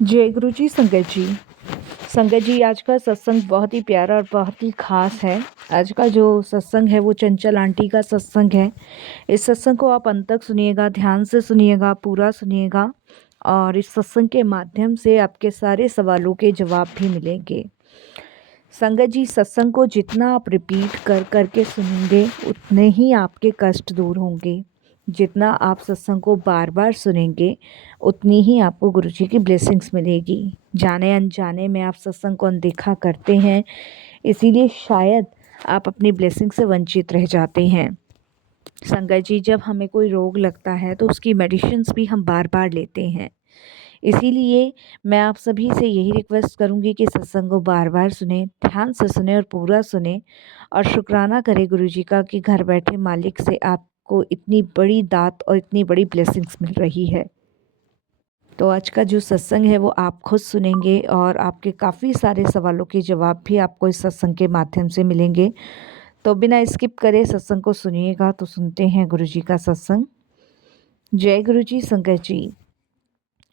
जय गुरु जी। संगत जी, आज का सत्संग बहुत ही प्यारा और बहुत ही खास है। आज का जो सत्संग है वो चंचल आंटी का सत्संग है। इस सत्संग को आप अंत तक सुनिएगा, ध्यान से सुनिएगा, पूरा सुनिएगा और इस सत्संग के माध्यम से आपके सारे सवालों के जवाब भी मिलेंगे। संगत जी, सत्संग को जितना आप रिपीट कर करके सुनेंगे उतने ही आपके कष्ट दूर होंगे। जितना आप सत्संग को बार बार सुनेंगे उतनी ही आपको गुरु जी की ब्लेसिंग्स मिलेगी। जाने अनजाने में आप सत्संग को अनदेखा करते हैं, इसीलिए शायद आप अपनी ब्लेसिंग से वंचित रह जाते हैं। संगत जी, जब हमें कोई रोग लगता है तो उसकी मेडिसिन्स भी हम बार बार लेते हैं। इसीलिए मैं आप सभी से यही रिक्वेस्ट करूंगी कि सत्संग को बार बार सुने, ध्यान से सुने और पूरा सुने और शुक्राना करें गुरु जी का कि घर बैठे मालिक से आपको इतनी बड़ी दात और इतनी बड़ी ब्लेसिंग्स मिल रही है। तो आज का जो सत्संग है वो आप खुद सुनेंगे और आपके काफ़ी सारे सवालों के जवाब भी आपको इस सत्संग के माध्यम से मिलेंगे। तो बिना स्किप करे सत्संग को सुनिएगा। तो सुनते हैं गुरु जी का सत्संग। जय गुरु जी। संगत जी,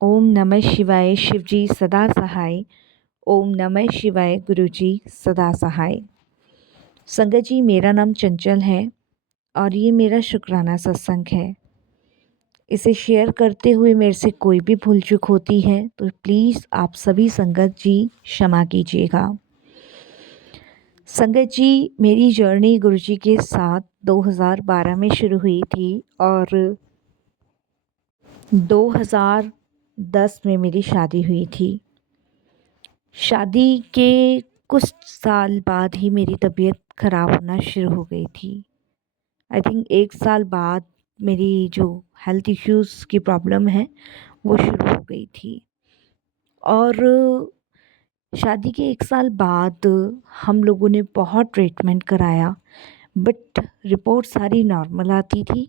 ओम नमः शिवाय। शिव जी सदा सहाय। ओम नमः शिवाय। गुरु जी सदा सहाय। संगत जी, मेरा नाम चंचल है और ये मेरा शुक्राना सत्संग है। इसे शेयर करते हुए मेरे से कोई भी भूल चूक होती है तो प्लीज़ आप सभी संगत जी क्षमा कीजिएगा। संगत जी, मेरी जर्नी गुरु जी के साथ 2012 में शुरू हुई थी और 2010 में मेरी शादी हुई थी। शादी के कुछ साल बाद ही मेरी तबीयत ख़राब होना शुरू हो गई थी। आई थिंक 1 साल बाद मेरी जो हेल्थ इश्यूज़ की प्रॉब्लम है वो शुरू हो गई थी। और शादी के 1 साल बाद हम लोगों ने बहुत ट्रीटमेंट कराया, बट रिपोर्ट सारी नॉर्मल आती थी,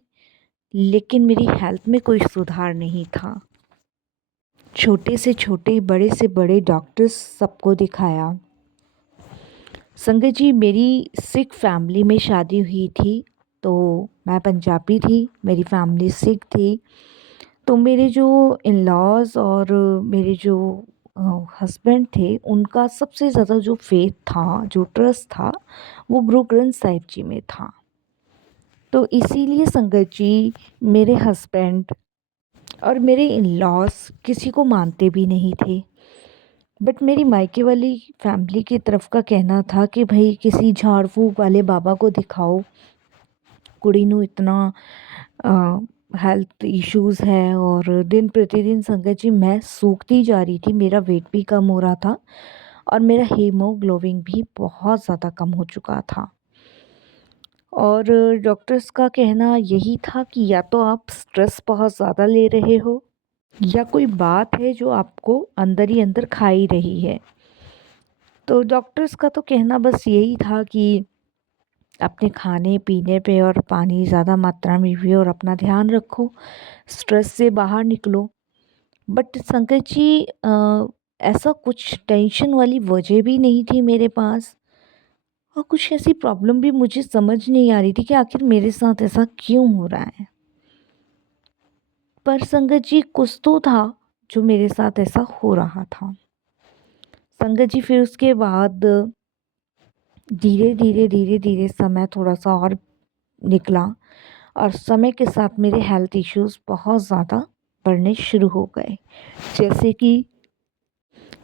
लेकिन मेरी हेल्थ में कोई सुधार नहीं था। छोटे से छोटे, बड़े से बड़े डॉक्टर्स सबको दिखाया। संगत जी, मेरी सिख फैमिली में शादी हुई थी, तो मैं पंजाबी थी, मेरी फैमिली सिख थी। तो मेरे जो इन लॉज़ और मेरे जो हस्बैंड थे, उनका सबसे ज़्यादा जो फेथ था, जो ट्रस्ट था, वो गुरु ग्रंथ साहिब जी में था। तो इसीलिए संगत जी, मेरे हस्बैंड और मेरे इन लॉज़ किसी को मानते भी नहीं थे। बट मेरी मायके वाली फैमिली की तरफ का कहना था कि भाई किसी झाड़ फूक वाले बाबा को दिखाओ, कुड़ी नू इतना हेल्थ इश्यूज़ है। और दिन प्रतिदिन संगत जी मैं सूखती जा रही थी, मेरा वेट भी कम हो रहा था और मेरा हीमोग्लोबिन भी बहुत ज़्यादा कम हो चुका था। और डॉक्टर्स का कहना यही था कि या तो आप स्ट्रेस बहुत ज़्यादा ले रहे हो या कोई बात है जो आपको अंदर ही अंदर खा ही रही है। तो डॉक्टर्स का तो कहना बस यही था कि अपने खाने पीने पे और पानी ज़्यादा मात्रा में पियो और अपना ध्यान रखो, स्ट्रेस से बाहर निकलो। बट संकट जी, ऐसा कुछ टेंशन वाली वजह भी नहीं थी मेरे पास और कुछ ऐसी प्रॉब्लम भी मुझे समझ नहीं आ रही थी कि आखिर मेरे साथ ऐसा क्यों हो रहा है। पर संगत जी, कुछ तो था जो मेरे साथ ऐसा हो रहा था। संगत जी, फिर उसके बाद धीरे धीरे समय थोड़ा सा और निकला और समय के साथ मेरे हेल्थ इश्यूज़ बहुत ज़्यादा बढ़ने शुरू हो गए। जैसे कि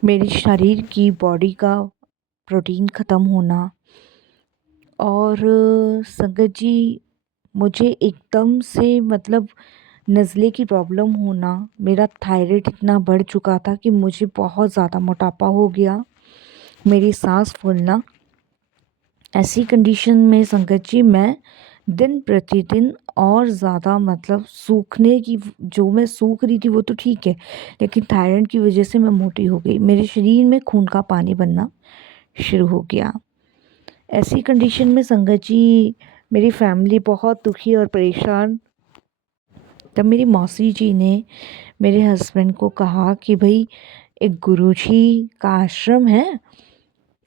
मेरे शरीर की बॉडी का प्रोटीन ख़त्म होना और संगत जी, मुझे एकदम से मतलब नज़ले की प्रॉब्लम होना, मेरा थायराइड इतना बढ़ चुका था कि मुझे बहुत ज़्यादा मोटापा हो गया, मेरी सांस फूलना। ऐसी कंडीशन में संगत जी मैं दिन प्रतिदिन और ज़्यादा मतलब सूखने की, जो मैं सूख रही थी वो तो ठीक है, लेकिन थायराइड की वजह से मैं मोटी हो गई, मेरे शरीर में खून का पानी बनना शुरू हो गया। ऐसी कंडीशन में संगत जी मेरी फैमिली बहुत दुखी और परेशान। तब मेरी मौसी जी ने मेरे हस्बैंड को कहा कि भाई एक गुरुजी का आश्रम है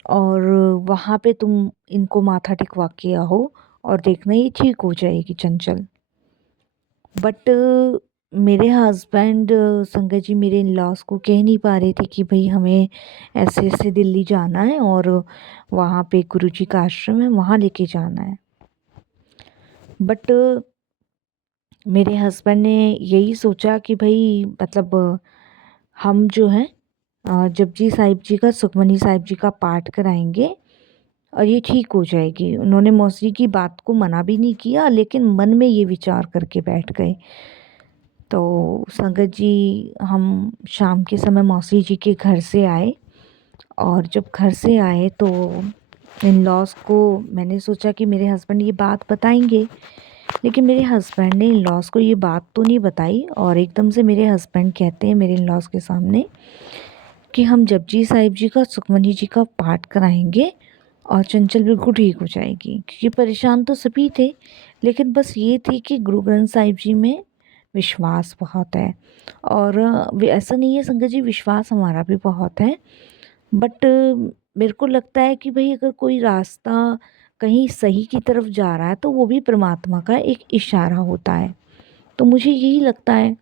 और वहाँ पे तुम इनको माथा टिकवा के आओ और देखना ये ठीक हो जाएगी चंचल। बट मेरे हस्बैंड संगत जी मेरे इन-लॉज़ को कह नहीं पा रहे थे कि भई हमें ऐसे-ऐसे दिल्ली जाना है और वहाँ पे गुरुजी का आश्रम है, वहाँ लेके जाना है। बट मेरे हस्बैंड ने यही सोचा कि भई मतलब हम जो है जपजी साहिब जी का, सुखमनी साहिब जी का पाठ कराएँगे और ये ठीक हो जाएगी। उन्होंने मौसी की बात को मना भी नहीं किया, लेकिन मन में ये विचार करके बैठ गए। तो संगत जी हम शाम के समय मौसी जी के घर से आए, और जब घर से आए तो इन-लॉज़ को मैंने सोचा कि मेरे हस्बैंड ये बात बताएँगे, लेकिन मेरे हस्बैंड ने इन-लॉज़ को ये बात तो नहीं बताई, और एकदम से मेरे हस्बैंड कहते हैं मेरे इन-लॉज़ के सामने कि हम जपजी साहिब जी का, सुखमनी जी का पाठ कराएँगे और चंचल बिल्कुल ठीक हो जाएगी। क्योंकि परेशान तो सभी थे, लेकिन बस ये थी कि गुरु ग्रंथ साहिब जी में विश्वास बहुत है। और ऐसा नहीं है संगत जी, विश्वास हमारा भी बहुत है, बट मेरे को लगता है कि भई अगर कोई रास्ता कहीं सही की तरफ जा रहा है तो वो भी परमात्मा का एक इशारा होता है। तो मुझे यही लगता है,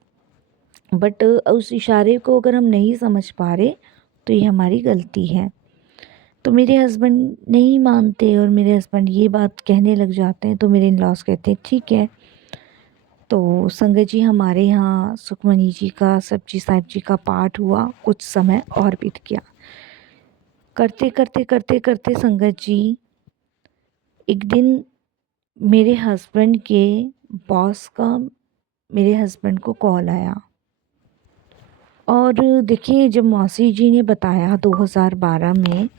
बट उस इशारे को अगर हम नहीं समझ पा रहे तो ये हमारी गलती है। तो मेरे हस्बैंड नहीं मानते और मेरे हस्बैंड ये बात कहने लग जाते हैं, तो मेरे इन-लॉज़ कहते हैं ठीक है। तो संगत जी हमारे यहाँ सुखमनी जी का, जपजी साहिब जी का पाठ हुआ, कुछ समय और बीत गया। करते संगत जी एक दिन मेरे हस्बैंड के बॉस का मेरे हस्बैंड को कॉल आया। और देखिए, जब मौसी जी ने बताया 2012 में,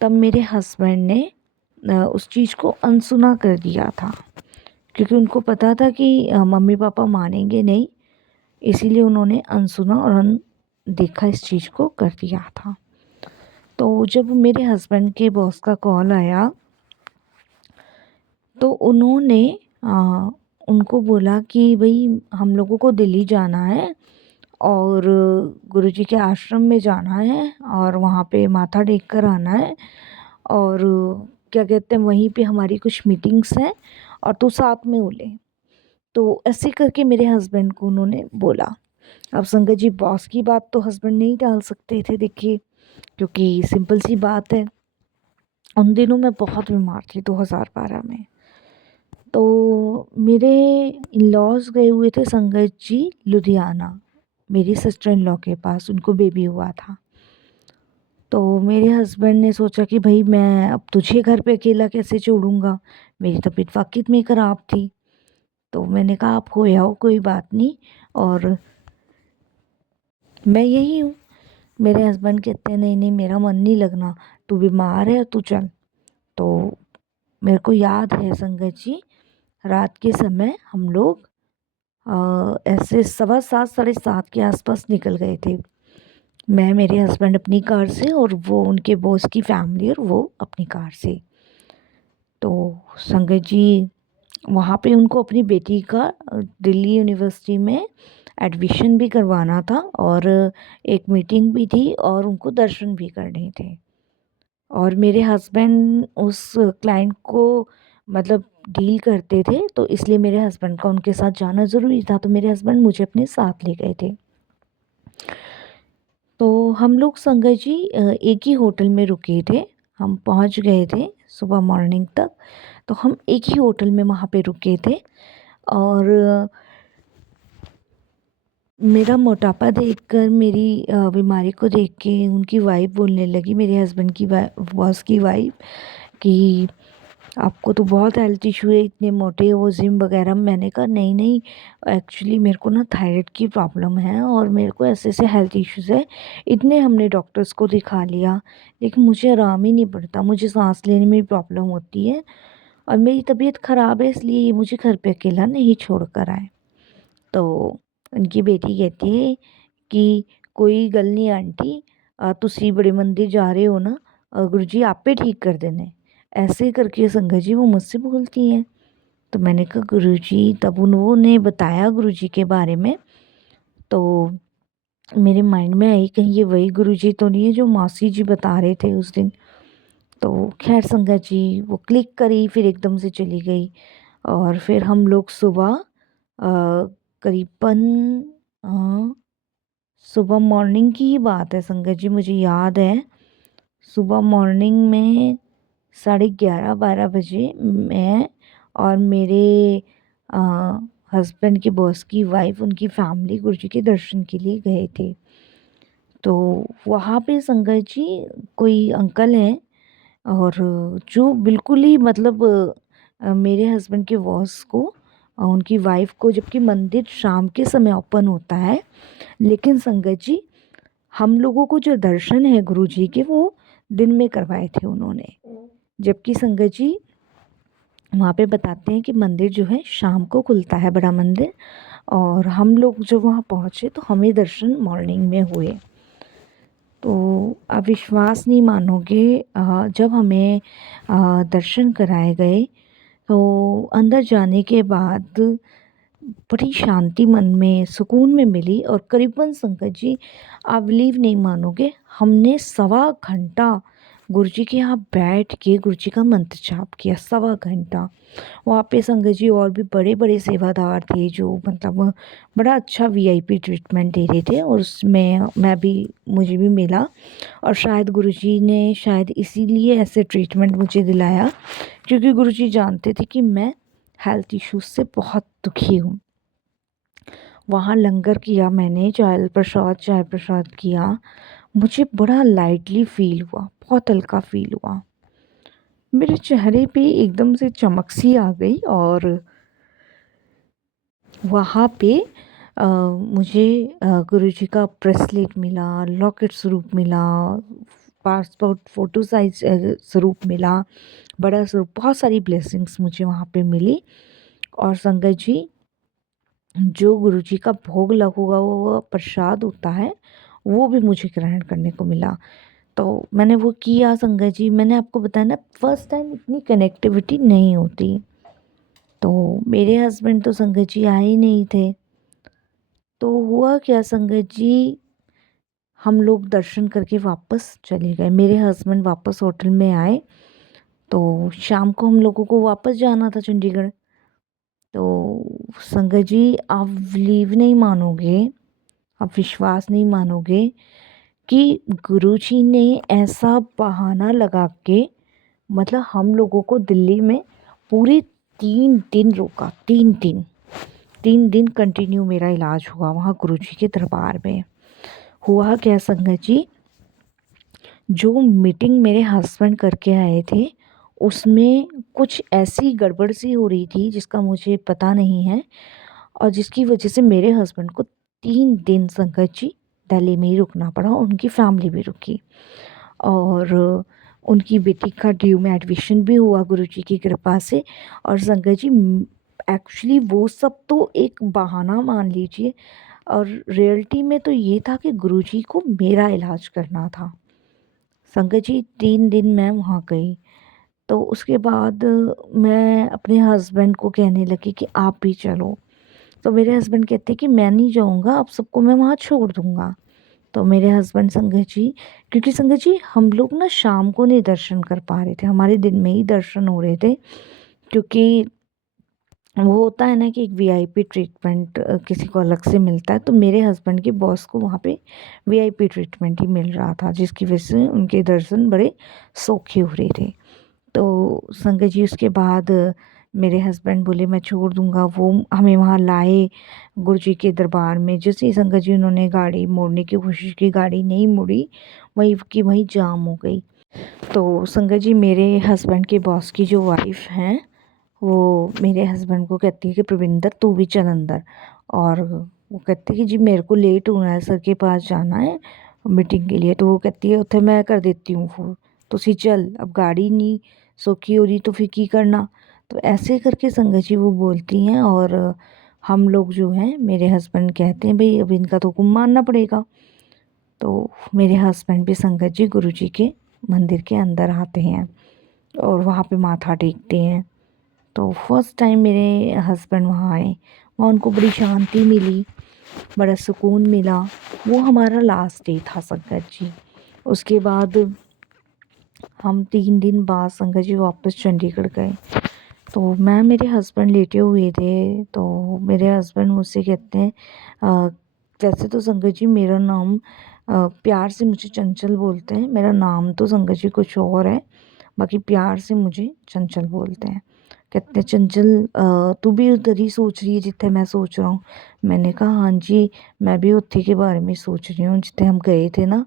तब मेरे हस्बैंड ने उस चीज़ को अनसुना कर दिया था, क्योंकि उनको पता था कि मम्मी पापा मानेंगे नहीं, इसीलिए उन्होंने अनसुना और अनदेखा इस चीज़ को कर दिया था। तो जब मेरे हस्बैंड के बॉस का कॉल आया तो उन्होंने उनको बोला कि भई हम लोगों को दिल्ली जाना है और गुरुजी के आश्रम में जाना है और वहाँ पे माथा टेक कर आना है, और क्या कहते हैं, वहीं पे हमारी कुछ मीटिंग्स हैं और तू साथ में हो ले। तो ऐसे करके मेरे हस्बैंड को उन्होंने बोला। अब संगत जी, बॉस की बात तो हस्बैंड नहीं टाल सकते थे देखिए, क्योंकि सिंपल सी बात है, उन दिनों मैं बहुत बीमार थी 2012 में। तो मेरे इन-लॉज़ गए हुए थे संगत जी लुधियाना, मेरी सिस्टर इन लॉ के पास, उनको बेबी हुआ था। तो मेरे हस्बैंड ने सोचा कि भई मैं अब तुझे घर पे अकेला कैसे छोड़ूँगा, मेरी तबीयत वाक़ई में ख़राब थी। तो मैंने कहा आप हो आओ, कोई बात नहीं, और मैं यही हूँ। मेरे हस्बैंड कहते हैं नहीं नहीं, मेरा मन नहीं लगना, तू बीमार है, तू चल। तो मेरे को याद है संगत जी, रात के समय हम लोग ऐसे 7:15 साढ़े 7 के आसपास निकल गए थे। मैं, मेरे हस्बैंड अपनी कार से, और वो उनके बॉस की फैमिली और वो अपनी कार से। तो संगत जी वहाँ पे उनको अपनी बेटी का दिल्ली यूनिवर्सिटी में एडमिशन भी करवाना था, और एक मीटिंग भी थी, और उनको दर्शन भी करने थे। और मेरे हस्बैंड उस क्लाइंट को मतलब डील करते थे, तो इसलिए मेरे हस्बैंड का उनके साथ जाना ज़रूरी था, तो मेरे हस्बैंड मुझे अपने साथ ले गए थे। तो हम लोग संगत जी एक ही होटल में रुके थे। हम पहुंच गए थे सुबह मॉर्निंग तक, तो हम एक ही होटल में वहाँ पे रुके थे। और मेरा मोटापा देखकर, मेरी बीमारी को देख के उनकी वाइफ़ बोलने लगी, मेरे हस्बैंड की बॉस की वाइफ़, कि आपको तो बहुत हेल्थ इशू है, इतने मोटे हो, जिम वगैरह। मैंने कहा नहीं नहीं, एक्चुअली मेरे को ना थायराइड की प्रॉब्लम है और मेरे को ऐसे ऐसे हेल्थ इश्यूज़ है। इतने हमने डॉक्टर्स को दिखा लिया, लेकिन मुझे आराम ही नहीं पड़ता, मुझे सांस लेने में भी प्रॉब्लम होती है, और मेरी तबीयत ख़राब है, इसलिए ये मुझे घर पे अकेला नहीं छोड़ कर आए। तो उनकी बेटी कहती है कि कोई गल नहीं आंटी, तुसी बड़े मंदिर जा रहे हो ना, गुरु जी आपे ठीक कर देने। ऐसे करके संगत जी वो मुझसे बोलती हैं। तो मैंने कहा गुरु जी, तब उन्होंने बताया गुरु जी के बारे में, तो मेरे माइंड में आई कहीं ये वही गुरु जी तो नहीं है जो मौसी जी बता रहे थे उस दिन। तो खैर संगत जी वो क्लिक करी, फिर एकदम से चली गई। और फिर हम लोग सुबह करीबन सुबह मॉर्निंग की ही बात है संगत जी, मुझे याद है। सुबह मॉर्निंग में 11:30-12 बजे मैं और मेरे हस्बैंड के बॉस की वाइफ, उनकी फैमिली गुरु जी के दर्शन के लिए गए थे। तो वहाँ पे संगत जी कोई अंकल हैं, और जो बिल्कुल ही मतलब मेरे हस्बैंड के बॉस को, उनकी वाइफ को, जबकि मंदिर शाम के समय ओपन होता है, लेकिन संगत जी हम लोगों को जो दर्शन है गुरु जी के वो दिन में करवाए थे उन्होंने। जबकि संगत जी वहाँ पे बताते हैं कि मंदिर जो है शाम को खुलता है, बड़ा मंदिर, और हम लोग जब वहाँ पहुँचे तो हमें दर्शन मॉर्निंग में हुए। तो आप विश्वास नहीं मानोगे, जब हमें दर्शन कराए गए तो अंदर जाने के बाद बड़ी शांति मन में, सुकून में मिली। और करीबन संगत जी आप बिलीव नहीं मानोगे, हमने 1.25 घंटा गुरुजी के यहाँ बैठ के गुरुजी का मंत्र जाप किया। 1.25 घंटा। वहाँ पे संगत जी और भी बड़े बड़े सेवादार थे जो मतलब बड़ा अच्छा वीआईपी ट्रीटमेंट दे रहे थे, और उसमें मुझे भी मिला। और शायद गुरुजी ने शायद इसीलिए ऐसे ट्रीटमेंट मुझे दिलाया, क्योंकि गुरुजी जानते थे कि मैं हेल्थ इश्यूज से बहुत दुखी हूँ। वहाँ लंगर किया मैंने, चाय प्रसाद किया, मुझे बड़ा लाइटली फील हुआ, बहुत हल्का फील हुआ। मेरे चेहरे पे एकदम से चमक सी आ गई। और वहाँ पे मुझे गुरुजी का ब्रेसलेट मिला, लॉकेट स्वरूप मिला, पासपोर्ट फ़ोटो साइज स्वरूप मिला, बड़ा स्वरूप, बहुत सारी ब्लेसिंग्स मुझे वहाँ पे मिली। और संगत जी जो गुरुजी का भोग लगा हुआ प्रसाद होता है वो भी मुझे ग्रहण करने को मिला। तो मैंने वो किया संगत जी। मैंने आपको बताया ना, फर्स्ट टाइम इतनी कनेक्टिविटी नहीं होती। तो मेरे हस्बैंड तो संगत जी आए ही नहीं थे। तो हुआ क्या संगत जी, हम लोग दर्शन करके वापस चले गए। मेरे हस्बैंड वापस होटल में आए, तो शाम को हम लोगों को वापस जाना था चंडीगढ़। तो संगत जी आप बिलीव नहीं मानोगे, आप विश्वास नहीं मानोगे कि गुरुजी ने ऐसा बहाना लगा के मतलब हम लोगों को दिल्ली में पूरे 3 दिन रोका। 3 दिन कंटिन्यू मेरा इलाज हुआ वहाँ गुरुजी के दरबार में। हुआ क्या संगत जी, जो मीटिंग मेरे हस्बैंड करके आए थे उसमें कुछ ऐसी गड़बड़ सी हो रही थी जिसका मुझे पता नहीं है, और जिसकी वजह से मेरे हस्बैंड को 3 दिन संगत जी दिल्ली में ही रुकना पड़ा। उनकी फैमिली भी रुकी, और उनकी बेटी का ड्यू में एडमिशन भी हुआ गुरुजी की कृपा से। और संगत जी एक्चुअली वो सब तो एक बहाना मान लीजिए, और रियलिटी में तो ये था कि गुरुजी को मेरा इलाज करना था। संगत जी 3 दिन मैं वहाँ गई, तो उसके बाद मैं अपने हस्बैंड को कहने लगी कि आप भी चलो। तो मेरे हस्बैंड कहते कि मैं नहीं जाऊँगा, अब सबको मैं वहाँ छोड़ दूँगा। तो मेरे हस्बैंड संगत जी, क्योंकि संगत जी हम लोग ना शाम को नहीं दर्शन कर पा रहे थे, हमारे दिन में ही दर्शन हो रहे थे। क्योंकि वो होता है ना कि एक वीआईपी ट्रीटमेंट किसी को अलग से मिलता है, तो मेरे हस्बैंड के बॉस को वहाँ पे वीआईपी ट्रीटमेंट ही मिल रहा था, जिसकी वजह से उनके दर्शन बड़े सौखे हो रहे थे। तो संगत जी उसके बाद मेरे हस्बैंड बोले मैं छोड़ दूंगा। वो हमें वहाँ लाए गुरुजी के दरबार में। जैसे ही संगत जी उन्होंने गाड़ी मोड़ने की कोशिश की, गाड़ी नहीं मुड़ी, वहीं की वहीं जाम हो गई। तो संगत जी मेरे हस्बैंड के बॉस की जो वाइफ हैं वो मेरे हस्बैंड को कहती है कि प्रविंदर तू भी चल अंदर। और वो कहती है कि जी मेरे को लेट होना है, सर के पास जाना है मीटिंग के लिए। तो वो कहती है उत्थे मैं कर देती हूँ फ़ोन, तुसी चल, अब गाड़ी नहीं सौखी हो रही तो फिर की करना। तो ऐसे करके संगत जी वो बोलती हैं, और हम लोग जो हैं, मेरे हस्बैंड कहते हैं भाई अब इनका तो हुक्म मानना पड़ेगा। तो मेरे हस्बैंड भी संगत जी गुरुजी के मंदिर के अंदर आते हैं और वहाँ पे माथा टेकते हैं। तो फर्स्ट टाइम मेरे हस्बैंड वहाँ आए, वहाँ उनको बड़ी शांति मिली, बड़ा सुकून मिला। वो हमारा लास्ट डे था संगत जी। उसके बाद हम 3 दिन बाद संगत जी वापस चंडीगढ़ गए। तो मैं मेरे हस्बैंड लेटे हुए थे, तो मेरे हस्बैंड मुझसे कहते हैं वैसे तो संगत जी मेरा नाम प्यार से मुझे चंचल बोलते हैं। मेरा नाम तो संगत जी कुछ और है, बाकी प्यार से मुझे चंचल बोलते हैं। कहते हैं चंचल तू भी उधर ही सोच रही है जिथे मैं सोच रहा हूँ। मैंने कहा हाँ जी, मैं भी उत्थे के बारे में सोच रही हूँ जिथे हम गए थे ना,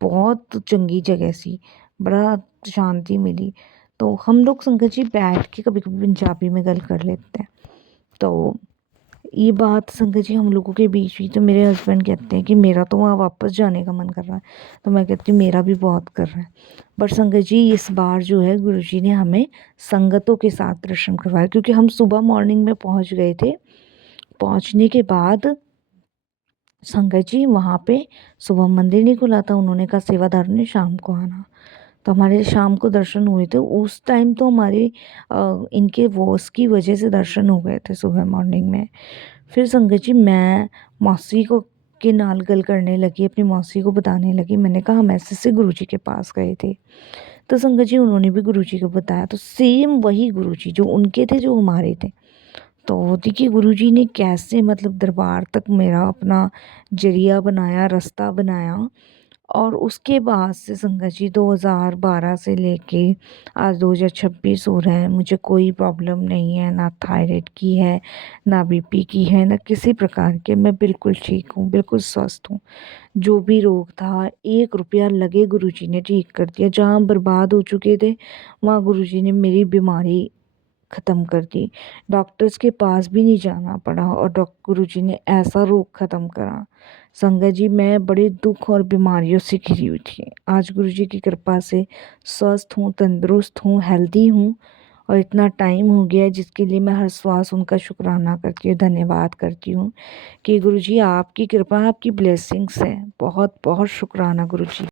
बहुत चंगी जगह सी, बड़ा शांति मिली। तो हम लोग संगत जी बैठ के कभी कभी पंजाबी में गल कर लेते हैं। तो ये बात संगत जी हम लोगों के बीच हुई, तो मेरे हस्बैंड कहते हैं कि मेरा तो वहाँ वापस जाने का मन कर रहा है। तो मैं कहती हूँ मेरा भी बहुत कर रहा है। पर संगत जी इस बार जो है गुरुजी ने हमें संगतों के साथ दर्शन करवाया, क्योंकि हम सुबह मॉर्निंग में पहुँच गए थे। पहुँचने के बाद संगत जी वहाँ पे सुबह मंदिर नहीं खुला था, उन्होंने कहा सेवादारों ने शाम को आना। तो हमारे शाम को दर्शन हुए थे। उस टाइम तो हमारे इनके वॉस की वजह से दर्शन हो गए थे सुबह मॉर्निंग में। फिर संगत जी मैं मौसी को के नाल गल करने लगी, अपनी मौसी को बताने लगी। मैंने कहा हम ऐसे से गुरुजी के पास गए थे। तो संगत जी उन्होंने भी गुरुजी को बताया, तो सेम वही गुरुजी जो उनके थे जो हमारे थे। तो देखिए गुरुजी ने कैसे मतलब दरबार तक मेरा अपना जरिया बनाया, रास्ता बनाया। और उसके बाद से संगत जी 2012 से लेके आज 2026 हो रहा है, मुझे कोई प्रॉब्लम नहीं है, ना थायराइड की है, ना बीपी की है, ना किसी प्रकार के। मैं बिल्कुल ठीक हूँ, बिल्कुल स्वस्थ हूँ। जो भी रोग था 1 रुपया लगे गुरुजी ने ठीक कर दिया। जहाँ बर्बाद हो चुके थे वहाँ गुरुजी ने मेरी बीमारी ख़त्म कर दी। डॉक्टर्स के पास भी नहीं जाना पड़ा और गुरुजी ने ऐसा रोग ख़त्म करा। संगत जी मैं बड़े दुख और बीमारियों से घिरी हुई थी, आज गुरुजी की कृपा से स्वस्थ हूँ, तंदुरुस्त हूँ, हेल्दी हूँ। और इतना टाइम हो गया है जिसके लिए मैं हर श्वास उनका शुक्राना करती हूँ, धन्यवाद करती हूँ कि गुरुजी आपकी कृपा, आपकी ब्लेसिंग्स है। बहुत बहुत शुक्राना गुरुजी।